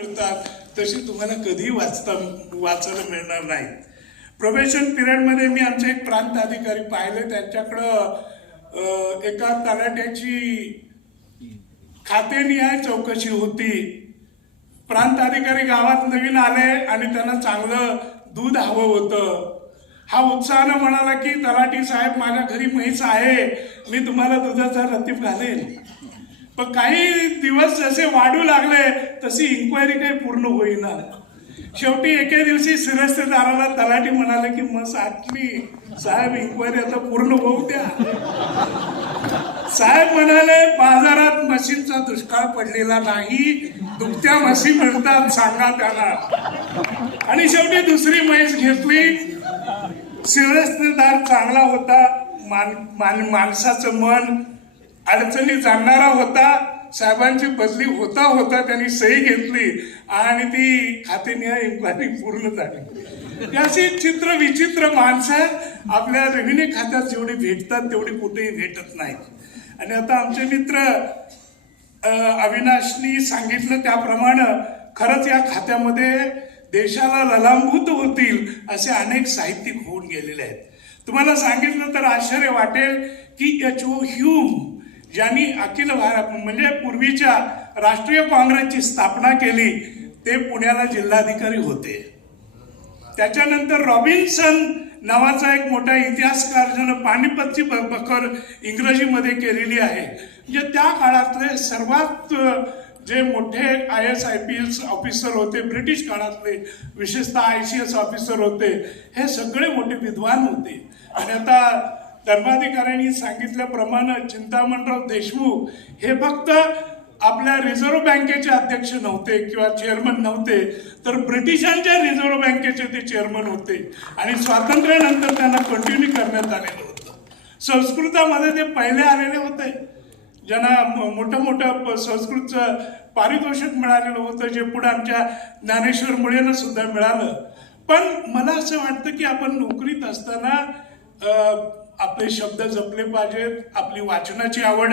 करतात तशी तुम्हाला कधी वाचायला मिळणार नाही. प्रोबेशन पिरियडमध्ये मी आमचे एक प्रांत अधिकारी पाहिले, त्यांच्याकडं एका तलाट्याची खातेनिहाय चौकशी होती. प्रांत अधिकारी गावात नवीन आले आणि त्यांना चांगलं दूध हवं होतं. हा उत्साहानं म्हणाला की तलाठी साहेब, माझ्या घरी म्हैस आहे, मी तुम्हाला दुधाचा रतीब घालेन. पण काही दिवस जसे वाढू लागले तशी इन्क्वायरी काही पूर्ण होईना. शेवटी एके दिवशी शिरस्तेदाराला तलाठी म्हणाले की म्हस आटली साहेब, इन्क्वायरी आता पूर्ण होऊ द्या. साहेब म्हणाले, बाजारात म्हशींचा दुष्काळ पडलेला नाही, दुभत्या म्हशी मिळतात, सांगा त्याला. आणि शेवटी दुसरी म्हैस घेतली. शिरस्तेदार चांगला होता, माणसाचं मन अडचणी जाणणारा होता. साहेबांची बदली होता होता त्यांनी सही घेतली आणि ती खातेनिहाय इन्क्वायरी पूर्ण झाली. अशी चित्र विचित्र माणसं आपल्या रेव्हेन्यू खात्यात जेवढी भेटतात तेवढी कुठेही भेटत नाहीत. आणि आता आमचे मित्र अविनाशनी सांगितलं त्याप्रमाणे खरंच या खात्यामध्ये देशाला ललांभूत होतील असे अनेक साहित्यिक होऊन गेलेले आहेत. तुम्हाला सांगितलं तर आश्चर्य वाटेल की H.O. ह्यूम ज्यांनी अखिल भारत म्हणजे पूर्वीच्या राष्ट्रीय काँग्रेसची स्थापना केली, ते पुण्याला जिल्हाधिकारी होते. त्याच्यानंतर रॉबिन्सन नावाचा एक मोठा इतिहासकार ज्यानं पानिपतची बखर इंग्रजीमध्ये केलेली आहे, म्हणजे त्या काळातले सर्वात जे मोठे IAS IPS ऑफिसर होते ब्रिटिश काळातले, विशेषतः ICS ऑफिसर होते, हे सगळे मोठे विद्वान होते. आणि आता धर्माधिकाऱ्यांनी सांगितल्याप्रमाणे चिंतामणराव देशमुख हे फक्त आपल्या रिझर्व्ह बँकेचे अध्यक्ष नव्हते किंवा चेअरमन नव्हते, तर ब्रिटिशांच्या रिझर्व्ह बँकेचे ते चेअरमन होते. आणि स्वातंत्र्यानंतर त्यांना कंटिन्यू करण्यात आलेलं होतं. संस्कृतामध्ये ते पहिले आलेले होते, ज्यांना मोठं मोठं संस्कृतचं पारितोषिक मिळालेलं होतं, जे पुढे आमच्या ज्ञानेश्वर मुळेंना सुद्धा मिळालं. पण मला असं वाटतं की आपण नोकरीत असताना आपले शब्द जपले पाहिजेत, आपली वाचनाची आवड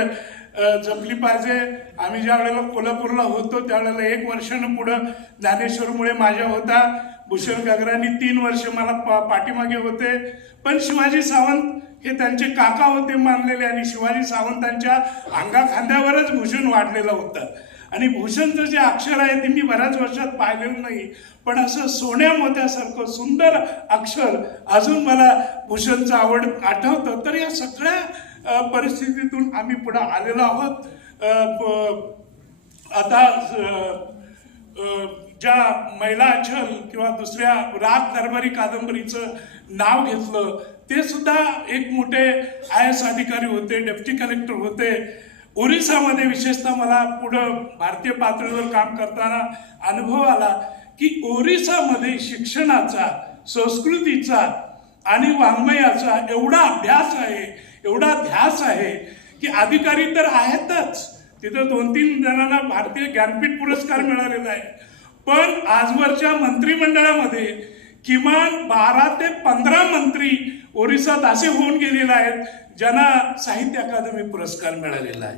जपली पाहिजे. आम्ही ज्या वेळेला कोल्हापूरला होतो त्यावेळेला 1 वर्षानं पुढं ज्ञानेश्वर मुळे माझ्या होता, भूषण गगरांनी 3 वर्ष मला पाठीमागे होते. पण शिवाजी सावंत हे त्यांचे काका होते मानलेले, आणि शिवाजी सावंतांच्या अंगाखांद्यावरच भूषण वाढलेलं होतं. आणि भूषणचं जे अक्षर आहे ते मी बऱ्याच वर्षात पाहिलेलं नाही, पण असं सोन्या मोत्यासारखं सुंदर अक्षर अजून मला भूषणचं आवड आठवतं. तर या सगळ्या परिस्थितीतून आम्ही पुढे आलेलो आहोत. आता ज्या महिला छल किंवा दुसऱ्या राग दरबारी कादंबरीचं नाव घेतलं, ते सुद्धा एक मोठे IAS अधिकारी होते, डेप्टी कलेक्टर होते. ओरिसामध्ये विशेषतः मला पुढं भारतीय पातळीवर काम करताना अनुभव आला की ओरिसामध्ये शिक्षणाचा, संस्कृतीचा आणि वाङ्मयाचा एवढा अभ्यास आहे, एवढा ध्यास आहे की अधिकारी तर आहेतच, तिथं 2-3 जणांना भारतीय ज्ञानपीठ पुरस्कार मिळालेला आहे. पण आजवरच्या मंत्रिमंडळामध्ये किमान 12 ते 15 मंत्री ओरिसात असे होऊन गेलेले आहेत ज्यांना साहित्य अकादमी पुरस्कार मिळालेला आहे.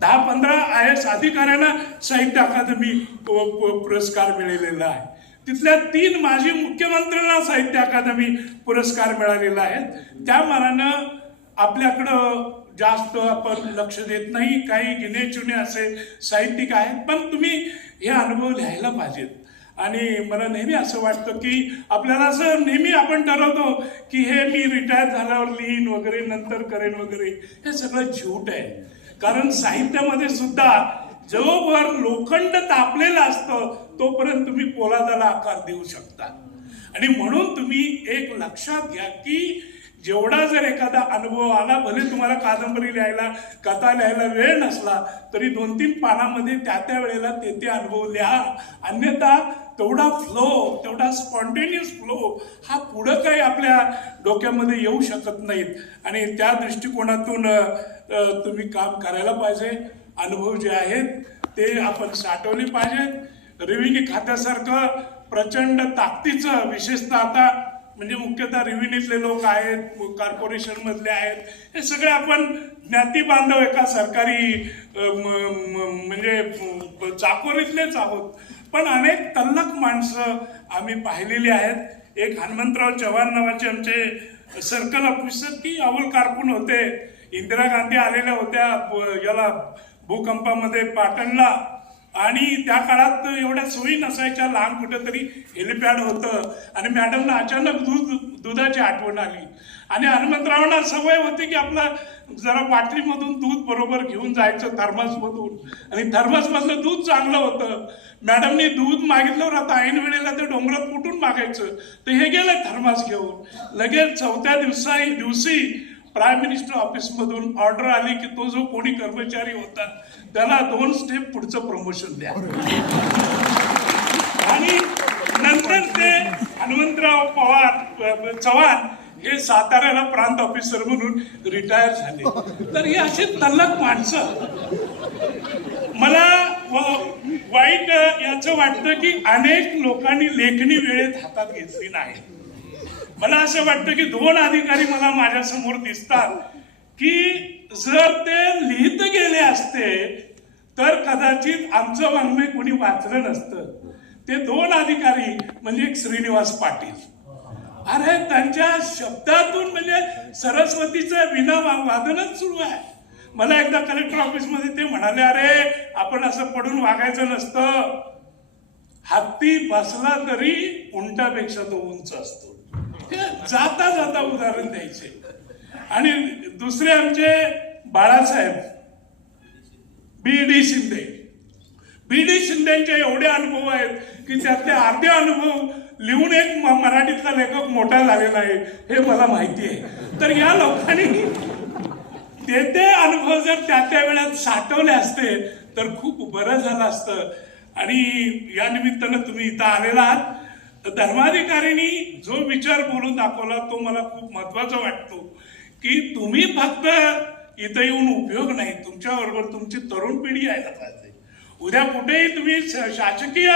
10-15 IAS अधिकाऱ्यांना साहित्य अकादमी पुरस्कार मिळालेला आहे. तिथल्या 3 माजी मुख्यमंत्र्यांना साहित्य अकादमी पुरस्कार मिळालेला आहे. त्या मानानं आपल्याकडं जास्त आपण लक्ष देत नाही. काही गिनेचुने असे साहित्यिक आहेत, पण तुम्ही हे अनुभव लिहायला पाहिजेत. आणि मला नेहमी असं वाटतं की आपल्याला असं नेहमी आपण ठरवतो की हे मी रिटायर झाल्यावर लिहीन वगैरे, नंतर करेन वगैरे, हे सगळं झूट आहे. कारण साहित्यामध्ये सुद्धा जोवर लोखंड तापलेलं असतं तोपर्यंत तुम्ही पोलादाला आकार देऊ शकता. आणि म्हणून तुम्ही एक लक्षात घ्या की जेवढा जर एखादा अनुभव आला, भले तुम्हाला कादंबरी लिहायला, कथा लिहायला वेळ नसला तरी 2-3 पानामध्ये त्या वेळेला ते अनुभव लिहा. अन्यथा तेवढा फ्लो, तेवढा स्पॉन्टेनियस फ्लो हा पुढं काही आपल्या डोक्यामध्ये येऊ शकत नाहीत. आणि त्या दृष्टिकोनातून तुम्ही काम करायला पाहिजे. अनुभव जे आहेत ते आपण साठवले पाहिजेत. रेव्हेन्यू खात्यासारखं प्रचंड ताकदीचं, विशेषतः आता म्हणजे मुख्यतः रेव्हेन्यूतले लोक आहेत, कॉर्पोरेशन मधले आहेत, हे सगळे आपण ज्ञाती बांधव एका सरकारी म्हणजे चाकोरीतलेच आहोत. पण अनेक तल्लख माणसं आम्ही पाहिलेली आहेत. एक हनुमंतराव चव्हाण नावाचे आमचे सर्कल ऑफिसर की अव्वल कारकून होते. इंदिरा गांधी आलेल्या होत्या याला भूकंपामध्ये पाटणला, आणि त्या काळात एवढ्या सोयी नसायच्या. लहान कुठेतरी हेलिपॅड होतं आणि मॅडमला अचानक दुधाची आठवण आली. आणि हनुमंतरावांना सवय होती की आपला जरा बाटलीमधून दूध बरोबर घेऊन जायचं थर्मासमधून, आणि थर्मासमधलं दूध चांगलं होतं. मॅडमनी दूध मागितल्यावर आता ऐन वेळेला ते डोंगरात कुठून मागायचं, तर हे गेलं थर्मास घेऊन. लगेच चौथ्या दिवशी प्राईम मिनिस्टर ऑफिसमधून ऑर्डर आली की तो जो कोणी कर्मचारी होता त्याला 2 स्टेप पुढचं प्रमोशन द्या. आणि नंतर ते हनुमंतराव चव्हाण हे साताऱ्याला प्रांत ऑफिसर म्हणून रिटायर झाले. तर ही अशी तल्लख माणसं. मला वाईट याचं वाटतं की अनेक लोकांनी लेखणी वेळेत हातात घेतली नाही. मला असं वाटतं की 2 अधिकारी मला माझ्या समोर दिसतात की जर ते लिहित गेले असते तर कदाचित आमचं वाङ्मय कोणी वाचलं नसतं. ते 2 अधिकारी म्हणजे एक श्रीनिवास पाटील. अरे त्यांच्या शब्दातून म्हणजे सरस्वतीचं विना वादनच सुरू आहे. मला एकदा कलेक्टर ऑफिसमध्ये ते म्हणाले, अरे आपण असं पडून वागायचं नसतं, हत्ती बसला तरी उंटापेक्षा तो उंच असतो. जाता जाता उदाहरण द्यायचे. आणि दुसरे आमचे बाळासाहेब बी डी शिंदेचे एवढे अनुभव आहेत की त्यातले अर्धे अनुभव लिहून एक मराठीतला लेखक मोठा झालेला आहे हे मला माहिती आहे. तर या लोकांनी ते अनुभव जर त्या वेळात साठवले असते तर खूप बरं झालं असतं. आणि या निमित्तानं तुम्ही इथं आलेला आहात. धर्माधिकाऱ्यांनी जो विचार बोलून दाखवला तो मला खूप महत्वाचा वाटतो की तुम्ही फक्त इथं येऊन उपयोग नाही, तुमच्या बरोबर तुमची तरुण पिढी यायला पाहिजे. उद्या कुठेही तुम्ही शासकीय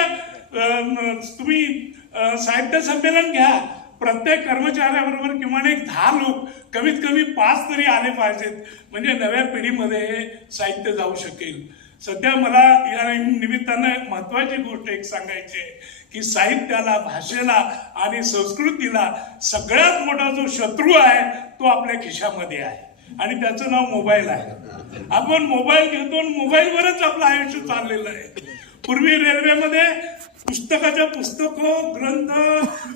तुम्ही साहित्य संमेलन घ्या, प्रत्येक कर्मचाऱ्याबरोबर किमान एक 10 लोक कमीत कमी 5 तरी आले पाहिजेत, म्हणजे नव्या पिढीमध्ये हे साहित्य जाऊ शकेल. सध्या मला या निमित्तानं महत्वाची गोष्ट एक सांगायची आहे की साहित्याला, भाषेला आणि संस्कृतीला सगळ्यात मोठा जो शत्रू आहे तो आपल्या खिशामध्ये आहे आणि त्याचं नाव मोबाईल आहे. आपण मोबाईल घेतो, मोबाईलवरच आपलं आयुष्य चाललेलं आहे. पूर्वी रेल्वेमध्ये पुस्तकाच्या पुस्तकं, ग्रंथ,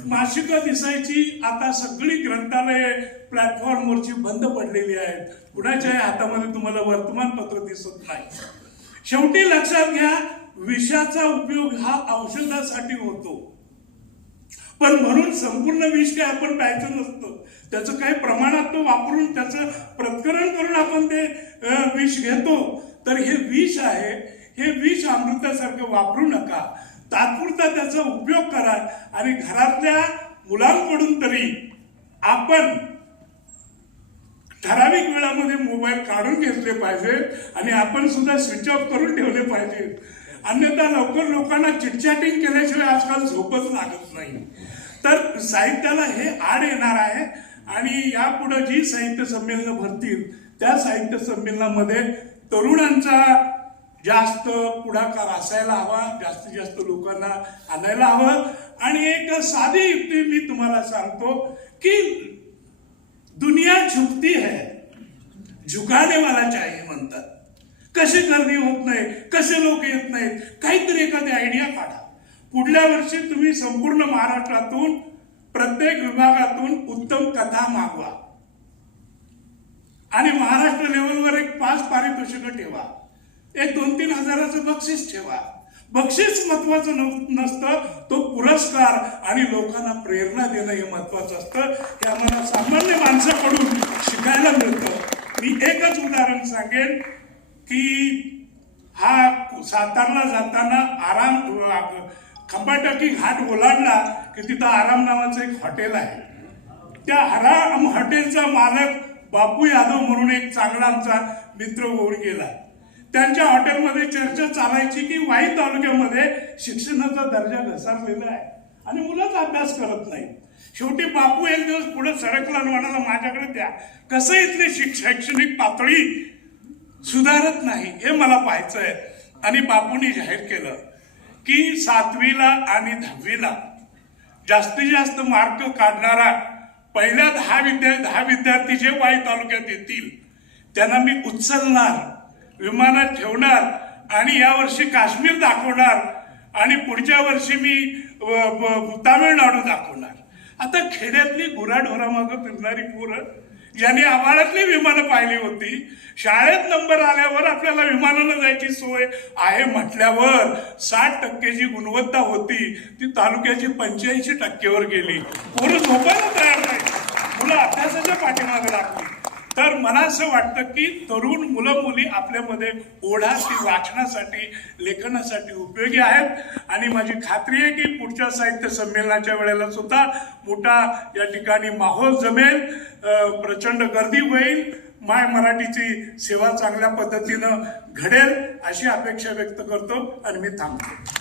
मासिकं दिसायची. आता सगळी ग्रंथालये प्लॅटफॉर्मवरची बंद पडलेली आहेत. कुणाच्याही हातामध्ये तुम्हाला वर्तमानपत्र दिसत नाही. शेवटी लक्षात घ्या, विषाचा उपयोग हा औषधासाठी होतो, पण म्हणून संपूर्ण विष काय आपण प्यायचं नसतं. त्याचं काही प्रमाणात तो वापरून त्याचं पृथक्करण करून आपण ते विष घेतो. तर हे विष आहे, हे विष अमृतासारखं वापरू नका. तात्पुरता त्याचा उपयोग करा आणि घरातल्या मुलांकडून तरी आपण ठराविक वेळामध्ये मोबाईल काढून घेतले पाहिजे आणि आपण सुद्धा स्विच ऑफ करून ठेवले पाहिजे. अन्यथा लवकर लोकांना चिटचॅटिंग केल्याशिवाय आजकाल झोपच लागत नाही. तर साहित्याला हे आड येणार आहे आणि यापुढे जी साहित्य संमेलनं भरतील त्या साहित्य संमेलनामध्ये तरुणांचा जास्त पुढाकार असायला हवा, जास्तीत जास्त लोकांना आणायला हवं. आणि एक साधी युक्ती मी तुम्हाला सांगतो की दुनिया झुकती है, झुकाने वाला चाहिए म्हणतात. कशी गर्दी होत नाही, कसे लोक येत नाहीत, काहीतरी एखादी आयडिया काढा. पुढल्या वर्षी तुम्ही संपूर्ण महाराष्ट्रातून प्रत्येक विभागातून उत्तम कथा मागवा आणि महाराष्ट्र लेवलवर एक 5 पारितोषिकं ठेवा, एक 2-3 हजाराचं बक्षीस ठेवा. बक्षीस महत्वाचं नसतं, तो पुरस्कार आणि लोकांना प्रेरणा देणं हे महत्वाचं असतं. हे आम्हाला सामान्य माणसाकडून शिकायला मिळतं. मी एकच उदाहरण सांगेन की हा सातारला जाताना खंबाटकी घाट ओलांडला की तिथं आराम नावाचं एक हॉटेल आहे. त्या आराम हॉटेलचा मालक बापू यादव म्हणून एक चांगला आमचा मित्र होऊन गेला. त्यांच्या हॉटेलमध्ये चर्चा चालायची की वाई तालुक्यामध्ये शिक्षणाचा दर्जा घसरलेला आहे आणि मुलंच अभ्यास करत नाही. शेवटी बापू एक दिवस पुढे सरकला आणि म्हणाला, माझ्याकडे द्या, कसं इथली शैक्षणिक पातळी सुधारत नाही हे मला पाहायचंय. आणि बापूंनी जाहीर केलं की 7वीला आणि 10वीला जास्तीत जास्त मार्क काढणारा पहिल्या 10 विद्यार्थी जे वाई तालुक्यात येतील त्यांना मी उचलणार, विमानात ठेवणार आणि यावर्षी काश्मीर दाखवणार आणि पुढच्या वर्षी मी तामिळनाडू दाखवणार. आता खेड्यातली गुराढोरामागं फिरणारी पोरं ज्यांनी आभाळातली विमानं पाहिली होती, शाळेत नंबर आल्यावर आपल्याला विमानानं जायची सोय आहे म्हटल्यावर 60% जी गुणवत्ता होती ती तालुक्याची 85% गेली. पोरं झोपायला तयार नाही, मुलं अभ्यासाच्या पाठीमागे लागली. तर मला असं वाटतं की तरुण मुलं मुली आपल्यामध्ये ओढा ती वाचनासाठी, लेखनासाठी उपयोगी आहेत आणि माझी खात्री आहे की पुढच्या साहित्य संमेलनाच्या वेळेला सुद्धा मोठा या ठिकाणी माहोल जमेल, प्रचंड गर्दी होईल, माय मराठीची सेवा चांगल्या पद्धतीनं घडेल अशी अपेक्षा व्यक्त करतो आणि मी थांबतो.